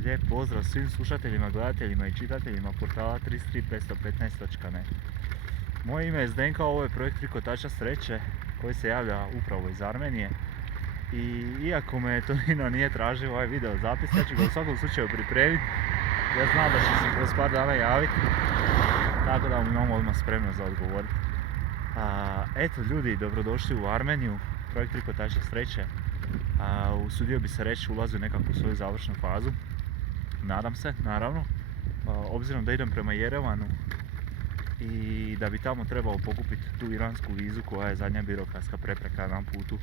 I lijep pozdrav svim slušateljima, gledateljima i čitateljima portala 33515.net. Moje ime je Zdenka, ovo je projekt Trikotača sreće koji se javlja upravo iz Armenije. I iako me Tonino nije tražio ovaj video zapis, ja ću ga u svakom slučaju pripremiti. Ja znam da će se kroz par dana javiti, tako da mu imamo odmah spremno za odgovoriti. Eto ljudi, dobrodošli u Armeniju, projekt Trikotača sreće. Usudio bi se reći ulazi u nekakvu svoju završnu fazu. Nadam se, naravno, obzirom da idem prema Jerevanu i da bi tamo trebalo pokupiti tu iransku vizu koja je zadnja birokratska prepreka na putu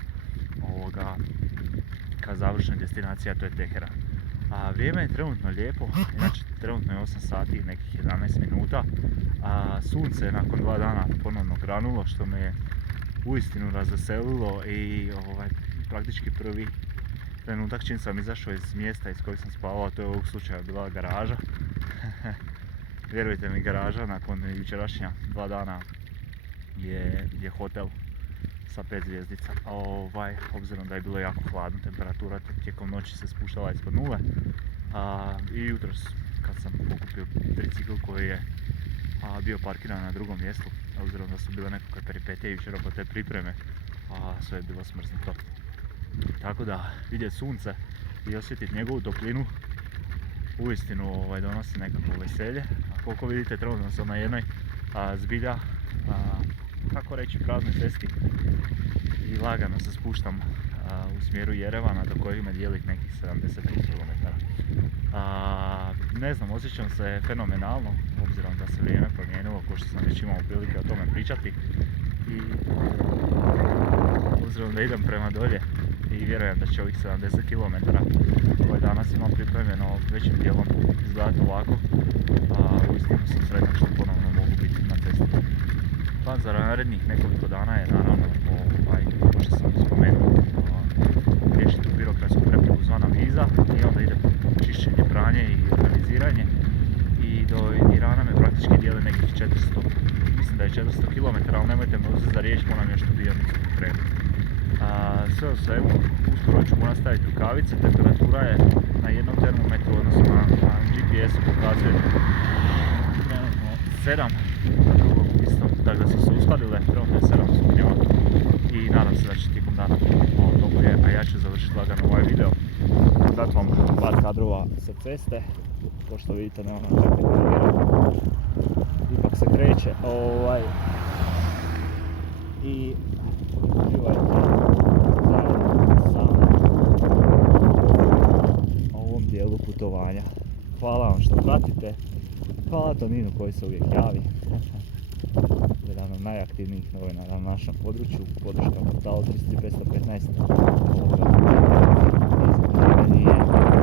ka završnoj destinaciji, a to je Teheran. Vrijeme je trenutno lijepo, inače trenutno je 8 sati i nekih 11 minuta. Sunce je nakon 2 dana ponovno granulo, što me je uistinu razveselilo i praktički prvi trenutak čim sam izašao iz mjesta iz kojeg sam spavao, to je ovog slučaja bila garaža. Vjerujte mi, garaža nakon jučerašnja 2 dana je hotel sa 5 zvjezdica. Obzirom da je bilo jako hladno, temperatura tijekom noći se spuštala ispod nule. I jutros kad sam pokupio tricikl koji je bio parkiran na drugom mjestu, obzirom da su bile nekakve peripetije jučer oko te pripreme, sve je bilo smrznuto. Tako da vidjeti sunce i osjetiti njegovu toplinu uistinu donosi nekakvo veselje. Koliko vidite, trenutno sam na jednoj zbilja, kako reći, praznoj cesti i lagano se spuštam u smjeru Jerevana do kojeg me dijeli nekih 70 km. Ne znam, osjećam se fenomenalno, obzirom da se vrijeme promijenilo, ko što sam već imao prilike o tome pričati. I obzirom da idem prema dolje i vjerujem da će ovih 70 km koje danas imam pripremljeno većim dijelom izgledati ovako, uistinu sam sretan što ponovno mogu biti na cesti. Plan za narednih nekoliko dana je naravno, kao što sam spomenuo, riješiti tu birokratsku prepreku zvana viza i onda ide čišćenje, pranje i organiziranje. I do Irana me praktički dijeli nekih 400, mislim da je 400 km, ali nemojte me uzeti za riječ, moram još tu dionicu pripremiti. Sve u svemu, uskoro ću morati staviti rukavice, temperatura je na jednom termometru, odnosno na GPS-u pokazuje trenutno 7, na drugom isto, tako da su se uskladile, trenutno je 7 stupnjeva i nadam se da će tijekom dana malo toplije, a ja ću završiti lagano ovaj video. Dat vam par kadrova sa ceste, ko što vidite nema nam čak ipak se kreće, i uživajte zajedno sa ovom dijelu putovanja. Hvala vam što pratite, hvala Toninu koji se uvijek javi, jedan od najaktivnijih novinara na našem području, podrška portalu 33515.